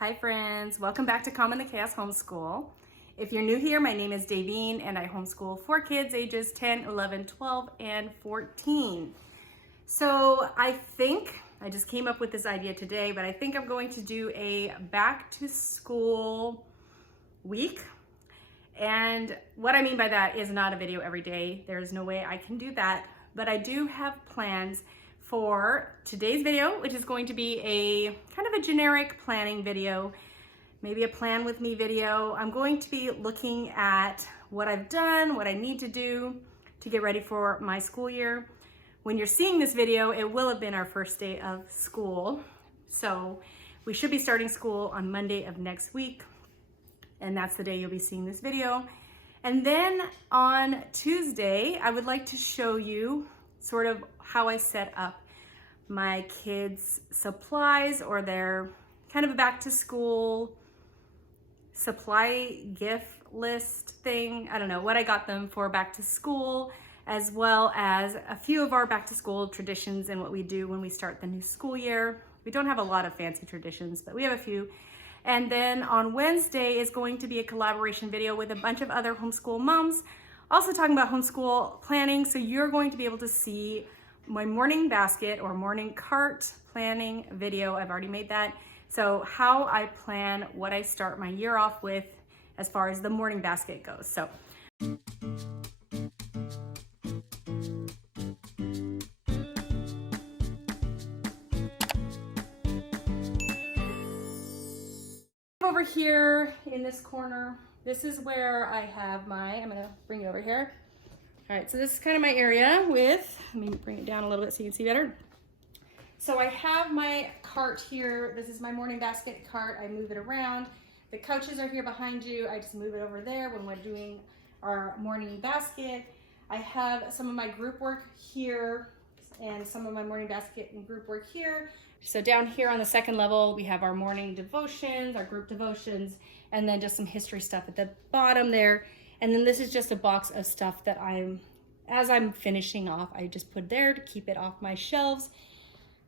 Hi friends, welcome back to Calm in the Chaos Homeschool. If you're new here, my name is Davine and I homeschool 4 kids ages 10, 11, 12, and 14. So I just came up with this idea today, but I think I'm going to do a back to school week. And what I mean by that is not a video every day. There's no way I can do that, but I do have plans for today's video, which is going to be a kind of a generic planning video, maybe a plan with me video. I'm going to be looking at what I've done, what I need to do to get ready for my school year. When you're seeing this video, it will have been our first day of school. So we should be starting school on Monday of next week. And that's the day you'll be seeing this video. And then on Tuesday, I would like to show you sort of how I set up my kids' supplies, or their kind of a back to school supply gift list thing. I don't know what I got them for back to school, as well as a few of our back to school traditions and what we do when we start the new school year. We don't have a lot of fancy traditions, but we have a few. And then on Wednesday is going to be a collaboration video with a bunch of other homeschool moms, also talking about homeschool planning. So you're going to be able to see my morning basket or morning cart planning video. I've already made that. So how I plan what I start my year off with as far as the morning basket goes. So over here in this corner, this is where I have I'm gonna bring it over here. All right, so this is kind of my area with, let me bring it down a little bit so you can see better. So I have my cart here. This is my morning basket cart. I move it around. The couches are here behind you. I just move it over there when we're doing our morning basket. I have some of my group work here and some of my morning basket and group work here. So down here on the second level, we have our morning devotions, our group devotions, and then just some history stuff at the bottom there. And then this is just a box of stuff that as I'm finishing off, I just put there to keep it off my shelves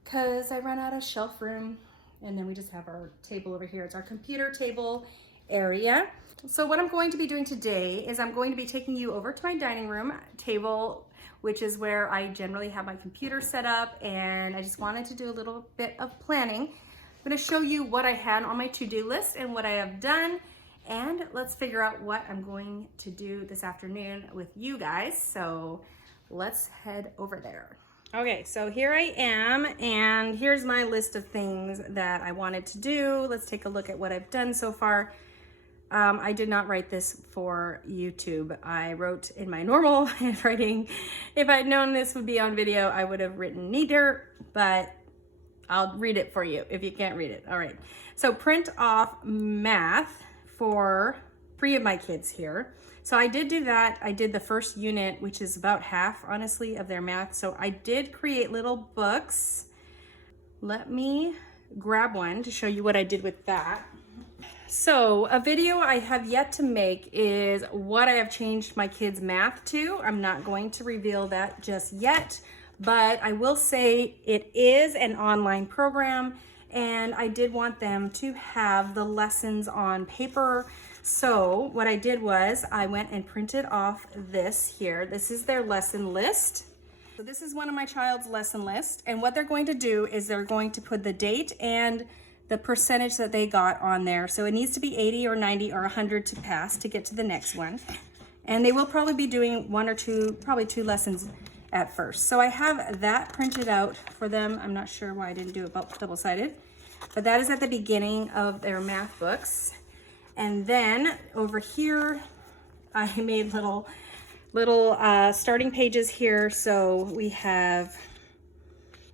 because I run out of shelf room. And then we just have our table over here. It's our computer table area. So what I'm going to be doing today is I'm going to be taking you over to my dining room table, which is where I generally have my computer set up, and I just wanted to do a little bit of planning. I'm gonna show you what I had on my to-do list and what I have done, and let's figure out what I'm going to do this afternoon with you guys. So let's head over there. Okay, so here I am, and here's my list of things that I wanted to do. Let's take a look at what I've done so far. I did not write this for YouTube. I wrote in my normal handwriting. If I'd known this would be on video, I would have written neater, but I'll read it for you if you can't read it. All right, so print off math for 3 of my kids here. So I did do that. I did the first unit, which is about half, honestly, of their math. So I did create little books. Let me grab one to show you what I did with that. So a video I have yet to make is what I have changed my kids' math to. I'm not going to reveal that just yet, but I will say it is an online program, and I did want them to have the lessons on paper. So what I did was I went and printed off this here. This is their lesson list. So this is one of my child's lesson list, and what they're going to do is they're going to put the date and the percentage that they got on there. So it needs to be 80 or 90 or 100 to pass to get to the next one. And they will probably be doing 1 or 2, probably 2 lessons at first. So I have that printed out for them. I'm not sure why I didn't do it double-sided, but that is at the beginning of their math books. And then over here, I made little starting pages here. So we have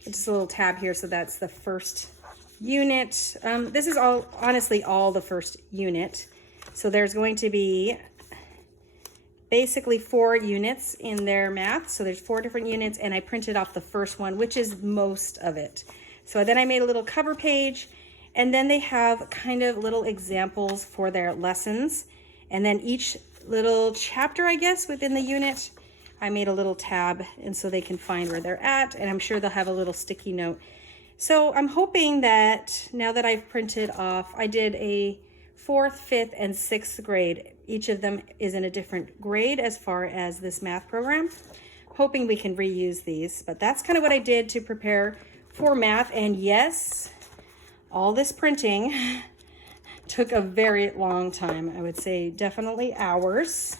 just a little tab here. So that's the first unit. This is honestly all the first unit. So there's going to be basically 4 units in their math. So there's 4 different units, and I printed off the first one, which is most of it. So then I made a little cover page, and then they have kind of little examples for their lessons. And then each little chapter, I guess, within the unit, I made a little tab, and so they can find where they're at. And I'm sure they'll have a little sticky note So I'm hoping that now that I've printed off, I did a 4th, 5th, and 6th grade. Each of them is in a different grade as far as this math program. Hoping we can reuse these, but that's kind of what I did to prepare for math. And yes, all this printing took a very long time. I would say definitely hours.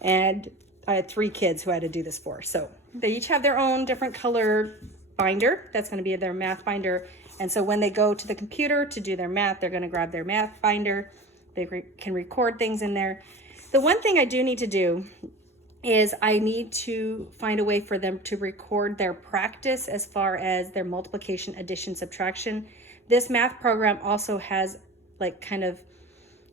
And I had 3 kids who I had to do this for. So they each have their own different color binder. That's going to be their math binder. And so when they go to the computer to do their math, they're going to grab their math binder. They can record things in there. The one thing I do need to do is I need to find a way for them to record their practice as far as their multiplication, addition, subtraction. This math program also has like kind of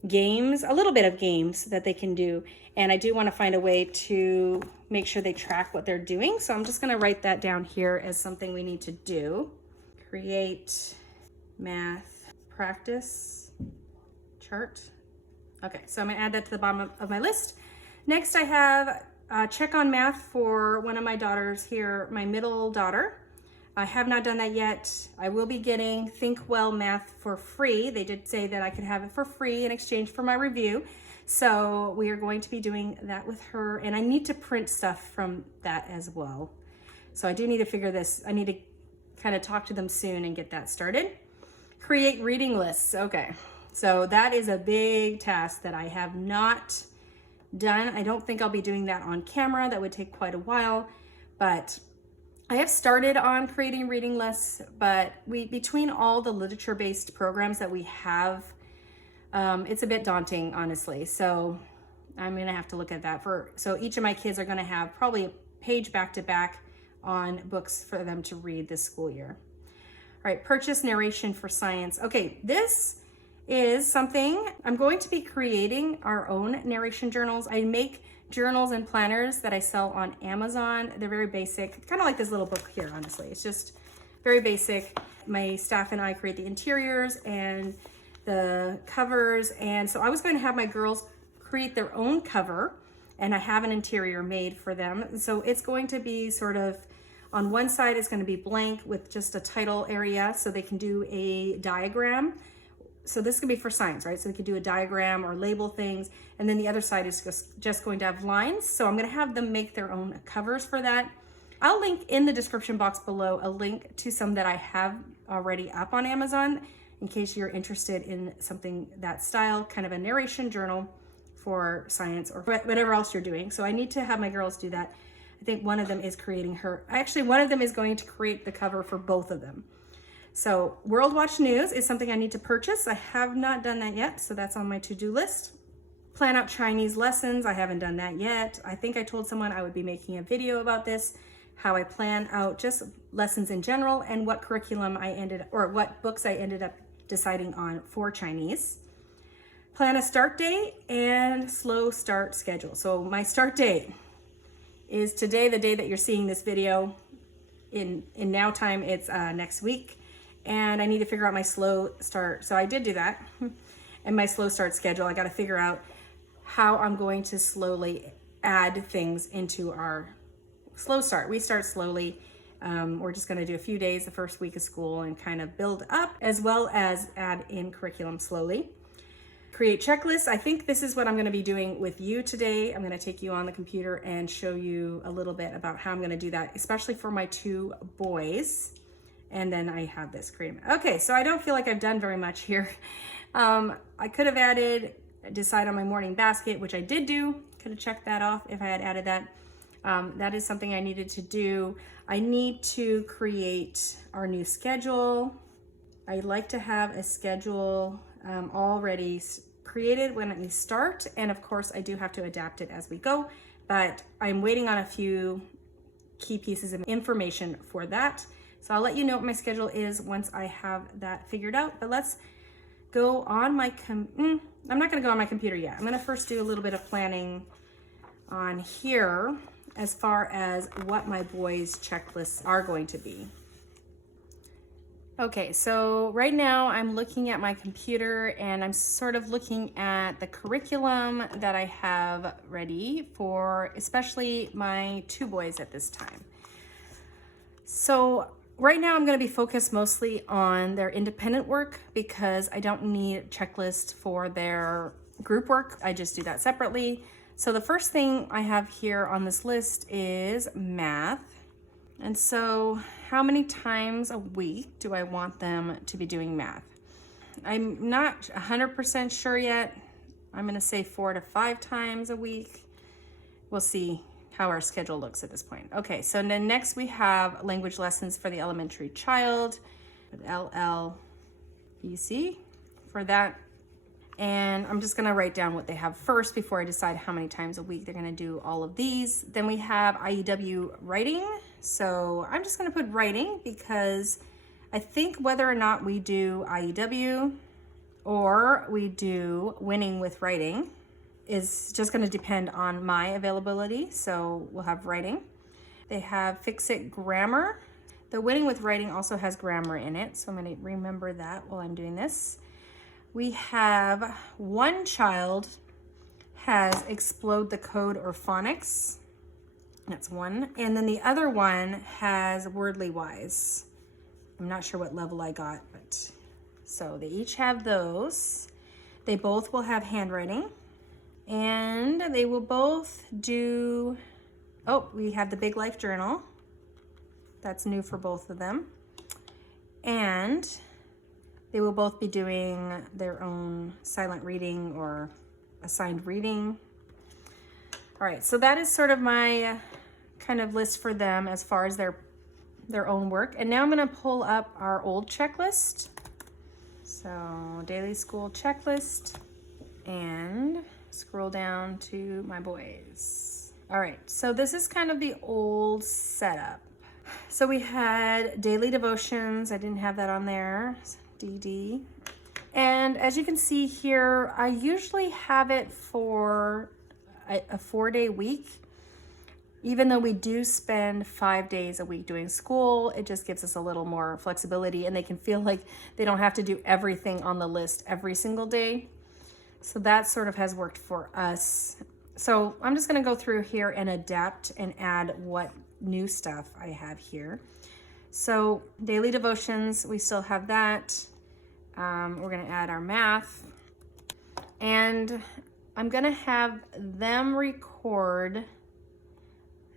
games, a little bit of games that they can do. And I do want to find a way to make sure they track what they're doing. So I'm just going to write that down here as something we need to do. Create math practice chart. Okay, so I'm going to add that to the bottom of my list. Next, I have check on math for one of my daughters here, my middle daughter. I have not done that yet. I will be getting Think Well Math for free. They did say that I could have it for free in exchange for my review. So we are going to be doing that with her. And I need to print stuff from that as well. So I do need to figure this. I need to kind of talk to them soon and get that started. Create reading lists. Okay. So that is a big task that I have not done. I don't think I'll be doing that on camera. That would take quite a while, but I have started on creating reading lists, but between all the literature-based programs that we have, it's a bit daunting, honestly. So I'm gonna have to look at that so each of my kids are gonna have probably a page back to back on books for them to read this school year. All right, purchase narration for science. Okay, this is something I'm going to be creating our own narration journals. I make journals and planners that I sell on Amazon. They're very basic, kind of like this little book here, honestly. It's just very basic. My staff and I create the interiors and the covers. And so I was going to have my girls create their own cover, and I have an interior made for them. So it's going to be sort of, on one side it's going to be blank with just a title area so they can do a diagram. So this can be for science, right? So they could do a diagram or label things. And then the other side is just going to have lines. So I'm gonna have them make their own covers for that. I'll link in the description box below a link to some that I have already up on Amazon in case you're interested in something that style, kind of a narration journal for science or whatever else you're doing. So I need to have my girls do that. I think one of them is one of them is going to create the cover for both of them. So World Watch News is something I need to purchase. I have not done that yet, so that's on my to-do list. Plan out Chinese lessons. I haven't done that yet. I think I told someone I would be making a video about this, how I plan out just lessons in general and what curriculum what books I ended up deciding on for Chinese. Plan a start date and slow start schedule. So my start date is today, the day that you're seeing this video. In now time, it's next week. And I need to figure out my slow start. So I did do that. And my slow start schedule, I got to figure out how I'm going to slowly add things into our slow start. We start slowly. We're just going to do a few days the first week of school and kind of build up, as well as add in curriculum slowly. Create checklists. I think this is what I'm going to be doing with you today. I'm going to take you on the computer and show you a little bit about how I'm going to do that, especially for my 2 boys. And then I have this creative. Okay, so I don't feel like I've done very much here. I could have decide on my morning basket, which I did do. Could have checked that off if I had added that. That is something I needed to do. I need to create our new schedule. I like to have a schedule already created when we start. And of course, I do have to adapt it as we go. But I'm waiting on a few key pieces of information for that. So I'll let you know what my schedule is once I have that figured out. But let's go on my, I'm not gonna go on my computer yet. I'm gonna first do a little bit of planning on here as far as what my boys' checklists are going to be. Okay, so right now I'm looking at my computer and I'm sort of looking at the curriculum that I have ready for especially my 2 boys at this time. So right now I'm going to be focused mostly on their independent work because I don't need checklists for their group work. I just do that separately. So the first thing I have here on this list is math. And so how many times a week do I want them to be doing math? I'm not 100% sure yet. I'm going to say 4 to 5 times a week. We'll see how our schedule looks at this point. Okay, so then next we have language lessons for the elementary child, LLEC for that. And I'm just gonna write down what they have first before I decide how many times a week they're gonna do all of these. Then we have IEW writing. So I'm just gonna put writing because I think whether or not we do IEW or we do winning with writing is just going to depend on my availability. So we'll have writing. They have fix it grammar. The winning with writing also has grammar in it. So I'm going to remember that while I'm doing this. We have one child has explode the code or phonics. That's one. And then the other one has wordly wise. I'm not sure what level I got, but so they each have those. They both will have handwriting. And they will both do, oh, we have the Big Life Journal. That's new for both of them. And they will both be doing their own silent reading or assigned reading. All right, so that is sort of my kind of list for them as far as their own work. And now I'm gonna pull up our old checklist. So daily school checklist and scroll down to my boys. All right, so this is kind of the old setup. So we had daily devotions. I didn't have that on there, DD. And as you can see here, I usually have it for a 4-day week. Even though we do spend 5 days a week doing school, it just gives us a little more flexibility and they can feel like they don't have to do everything on the list every single day. So that sort of has worked for us. So I'm just gonna go through here and adapt and add what new stuff I have here. So daily devotions, we still have that. We're gonna add our math. And I'm gonna have them record, I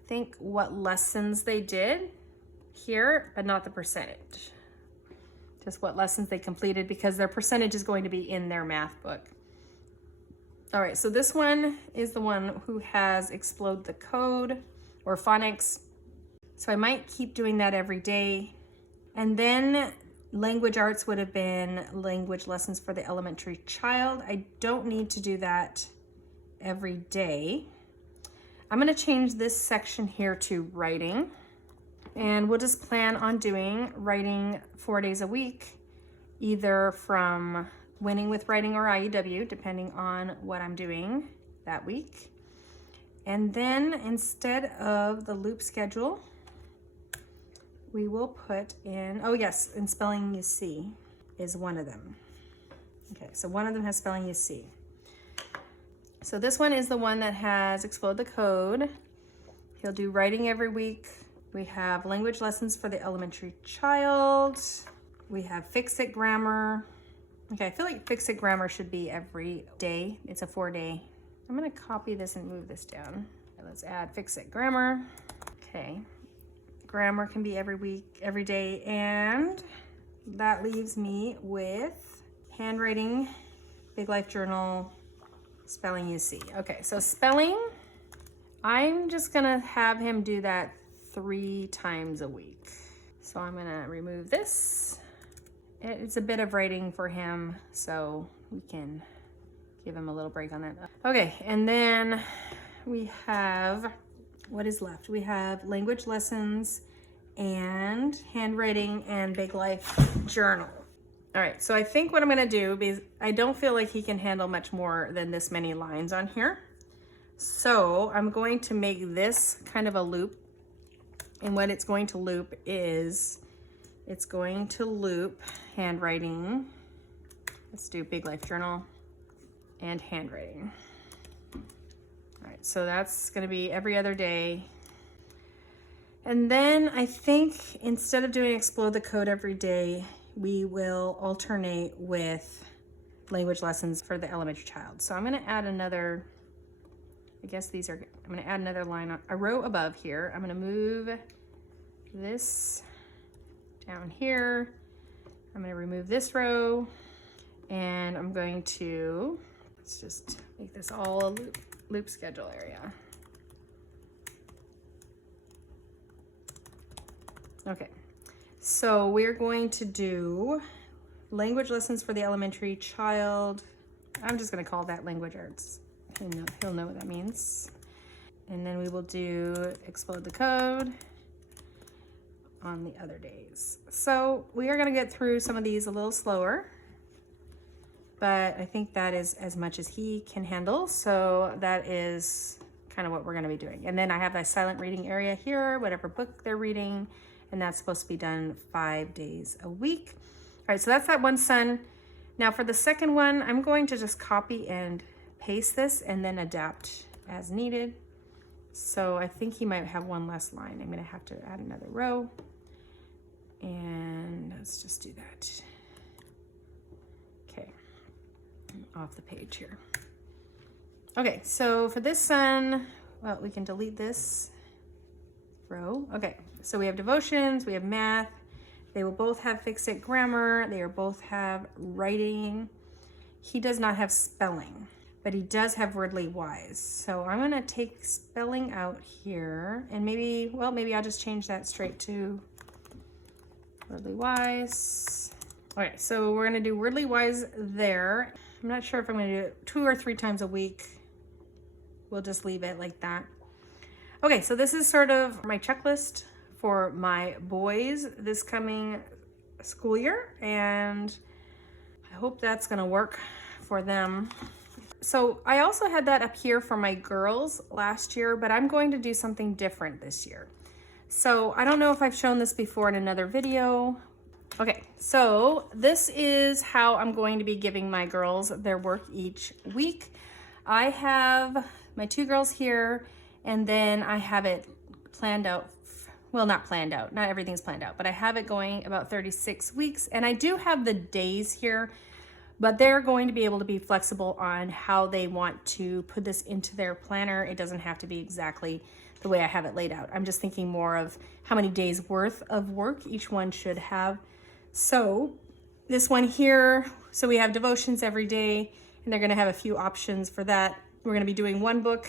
think, what lessons they did here, but not the percentage. Just what lessons they completed because their percentage is going to be in their math book. All right, so this one is the one who has explode the code or phonics. So I might keep doing that every day. And then language arts would have been language lessons for the elementary child. I don't need to do that every day. I'm gonna change this section here to writing. And we'll just plan on doing writing 4 days a week, either from winning with writing or IEW, depending on what I'm doing that week. And then instead of the loop schedule, we will put in, oh yes, and spelling you see is one of them. Okay, so one of them has spelling you see. So this one is the one that has explode the code. He'll do writing every week. We have language lessons for the elementary child. We have fix it grammar. Okay, I feel like fix it grammar should be every day. It's a 4-day. I'm gonna copy this and move this down. Okay, let's add fix it grammar. Okay, grammar can be every week, every day, and that leaves me with handwriting, Big Life Journal, spelling you see. Okay, so spelling, I'm just gonna have him do that 3 times a week. So I'm gonna remove this. It's a bit of writing for him, so we can give him a little break on that. Okay, and then we have, what is left? We have language lessons and handwriting and Big Life Journal. All right, so I think what I'm gonna do, because I don't feel like he can handle much more than this many lines on here. So I'm going to make this kind of a loop. And what it's going to loop is, it's going to loop handwriting. Let's do Big Life Journal and handwriting. All right, so that's gonna be every other day. And then I think instead of doing Explode the Code every day, we will alternate with language lessons for the elementary child. So I'm gonna add another, I guess these are, I'm gonna add another line, on a row above here. I'm gonna move this down here. I'm gonna remove this row, and I'm going to, let's just make this all a loop schedule area. Okay, so we're going to do language lessons for the elementary child. I'm just gonna call that language arts. He'll know what that means. And then we will do Explode the Code on the other days. So we are gonna get through some of these a little slower, but I think that is as much as he can handle. So that is kind of what we're gonna be doing. And then I have that silent reading area here, whatever book they're reading, and that's supposed to be done 5 days a week. All right, so that's that one son. Now for the second one, I'm going to just copy and paste this and then adapt as needed. So I think he might have one less line. I'm gonna have to add another row. And let's just do that. Okay, off the page here. Okay, so for this son, well, we can delete this row. Okay, so we have devotions, we have math. They will both have fixed grammar. They are both have writing. He does not have spelling, but he does have wordly wise. So I'm gonna take spelling out here, and maybe, well, maybe I'll just change that straight to wordly wise. All right, so we're gonna do wordly wise there. I'm not sure if I'm gonna do it 2 or 3 times a week. We'll just leave it like that. Okay, so this is sort of my checklist for my boys this coming school year, and I hope that's gonna work for them. So I also had that up here for my girls last year, but I'm going to do something different this year. So I don't know if I've shown this before in another video. Okay, so this is how I'm going to be giving my girls their work each week. I have my 2 girls here, and then I have it planned out. Well, not planned out, not everything's planned out, but I have it going about 36 weeks, and I do have the days here, but they're going to be able to be flexible on how they want to put this into their planner. It doesn't have to be exactly the way I have it laid out. I'm just thinking more of how many days worth of work each one should have. So this one here, so we have devotions every day, and they're gonna have a few options for that. We're gonna be doing one book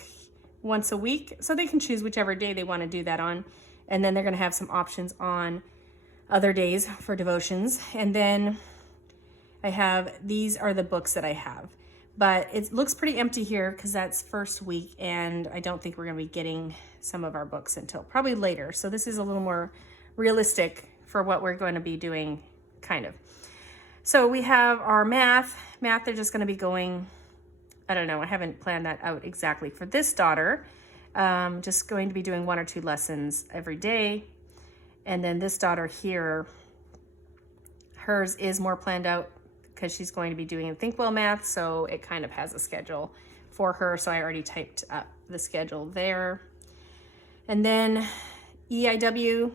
once a week, so they can choose whichever day they wanna do that on. And then they're gonna have some options on other days for devotions. And then I have, these are the books that I have. But it looks pretty empty here because that's first week, and I don't think we're gonna be getting some of our books until probably later. So this is a little more realistic for what we're going to be doing, kind of. So we have our math. They're just gonna be going, I don't know, I haven't planned that out exactly for this daughter. Just going to be doing 1 or 2 lessons every day. And then this daughter here, hers is more planned out because she's going to be doing Think Well math, so it kind of has a schedule for her. So I already typed up the schedule there. And then EIW,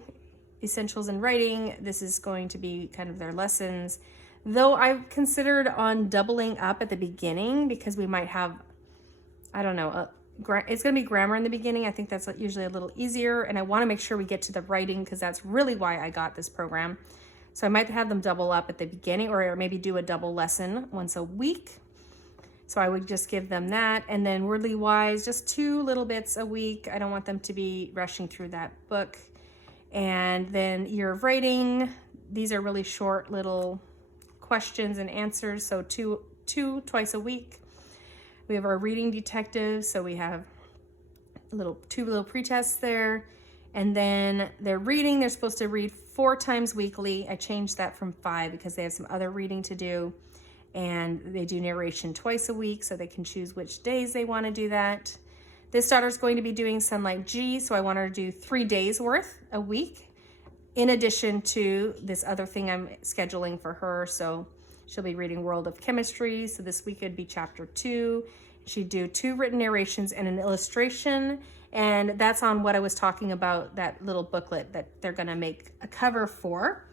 Essentials in Writing, this is going to be kind of their lessons. Though I've considered on doubling up at the beginning because we might have, I don't know, it's going to be grammar in the beginning. I think that's usually a little easier, and I want to make sure we get to the writing because that's really why I got this program. So I might have them double up at the beginning, or maybe do a double lesson once a week. So I would just give them that. And then wordly wise, just 2 little bits a week. I don't want them to be rushing through that book. And then year of writing, these are really short little questions and answers. So two twice a week. We have our reading detective, so we have 2 little pre-tests there. And then they're reading, they're supposed to read 4 times weekly. I changed that from 5 because they have some other reading to do. And they do narration twice a week, so they can choose which days they want to do that. This daughter's going to be doing Sunlight G, so I want her to do 3 days worth a week, in addition to this other thing I'm scheduling for her. So she'll be reading World of Chemistry. So this week would be chapter 2. She'd do 2 written narrations and an illustration. And that's on what I was talking about, that little booklet that they're gonna make a cover for.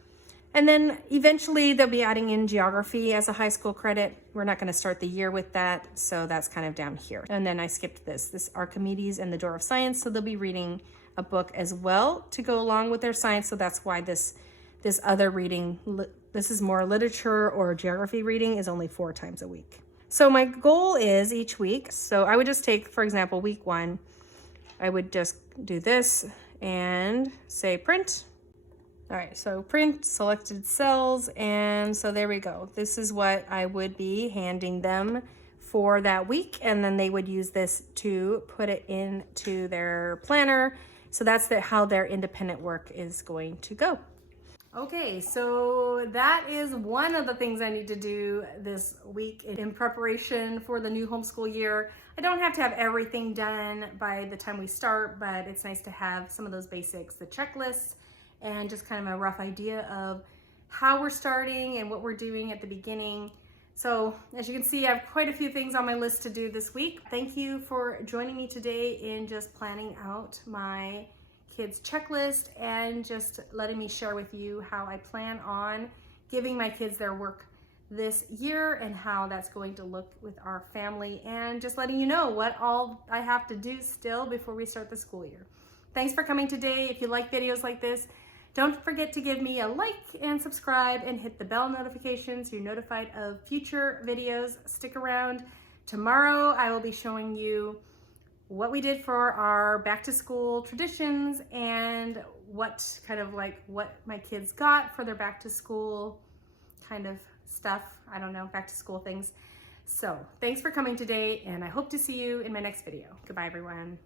And then eventually they'll be adding in geography as a high school credit. We're not gonna start the year with that, so that's kind of down here. And then I skipped this Archimedes and the Door of Science, so they'll be reading a book as well to go along with their science, so that's why this other reading, this is more literature or geography reading, is only 4 times a week. So my goal is each week, so I would just take, for example, week 1, I would just do this and say print. All right, so print selected cells, and so there we go. This is what I would be handing them for that week, and then they would use this to put it into their planner. So that's how their independent work is going to go. Okay, so that is one of the things I need to do this week in preparation for the new homeschool year. I don't have to have everything done by the time we start, but it's nice to have some of those basics, the checklists, and just kind of a rough idea of how we're starting and what we're doing at the beginning. So as you can see, I have quite a few things on my list to do this week. Thank you for joining me today in just planning out my kids' checklist and just letting me share with you how I plan on giving my kids their work this year and how that's going to look with our family, and just letting you know what all I have to do still before we start the school year. Thanks for coming today. If you like videos like this, don't forget to give me a like and subscribe and hit the bell notification so you're notified of future videos. Stick around. Tomorrow I will be showing you what we did for our back to school traditions and what my kids got for their back to school kind of stuff. I don't know, back to school things. So thanks for coming today, and I hope to see you in my next video. Goodbye, everyone.